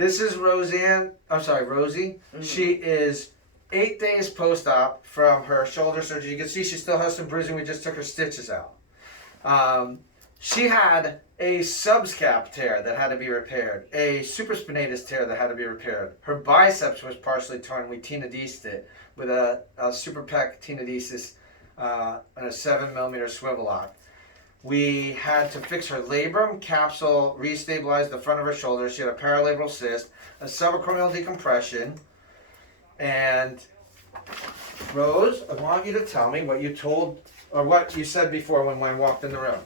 This is Rosie. Mm-hmm. She is 8 days post-op from her shoulder surgery. You can see she still has some bruising. We just took her stitches out. She had a subscap tear that had to be repaired, a supraspinatus tear that had to be repaired. Her biceps was partially torn. We tenodesed it with a suprapec tenodesis and a 7mm swivel lock. We had to fix her labrum capsule, restabilize the front of her shoulder. She had a paralabral cyst, a subacromial decompression, and Rose, I want you to tell me what you told or what you said before when I walked in the room.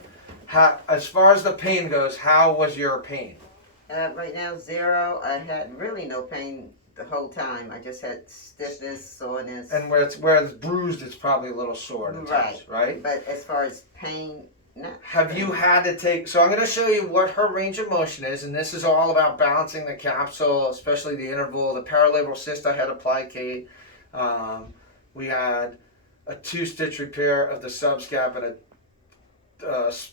How, as far as the pain goes, how was your pain? Right now, 0. I had really no pain the whole time. I just had stiffness, soreness. And where it's bruised, it's probably a little sore at times, right? But as far as pain, no. Have you had to take, so I'm going to show you what her range of motion is, and this is all about balancing the capsule, especially the interval, the paralabral cyst I had applied, Kate. We had a 2-stitch repair of the subscap and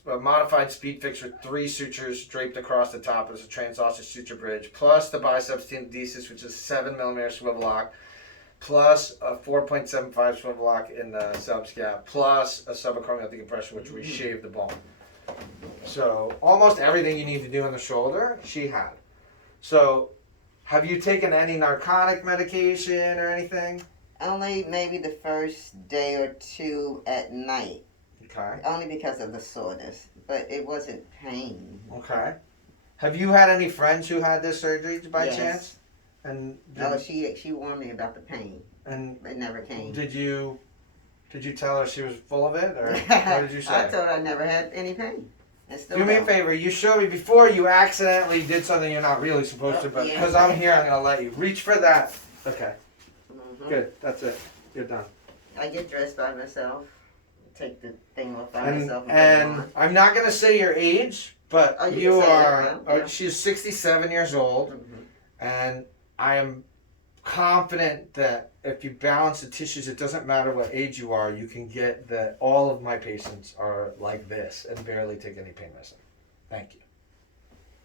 a modified speed fix with 3 sutures draped across the top as a transossous suture bridge, plus the biceps tenodesis, which is 7mm swivel lock, plus a 4.75 swivel lock in the subscap, plus a subacromial decompression, which we shaved the bone. So almost everything you need to do on the shoulder, she had. So have you taken any narcotic medication or anything? Only maybe the first day or 2 at night. Okay. Only because of the soreness, but it wasn't pain. Okay. Have you had any friends who had this surgery by Yes. chance? And No, she warned me about the pain. and It never came. did you tell her she was full of it, or what did you say? I told her I never had any pain. And still Do me a don't. favor. You showed me before you accidentally did something you're not really supposed to, but Yeah. because I'm here, I'm gonna let you reach for that. Okay. Mhm. Good. That's it. You're done. I get dressed by myself. Take the thing off by And myself. And put it on. I'm not gonna say your age, but Oh, you you can say it, are. yeah. She's 67 years old, Mhm. and I am confident that if you balance the tissues, it doesn't matter what age you are, you can get that all of my patients are like this and barely take any pain medicine. Thank you.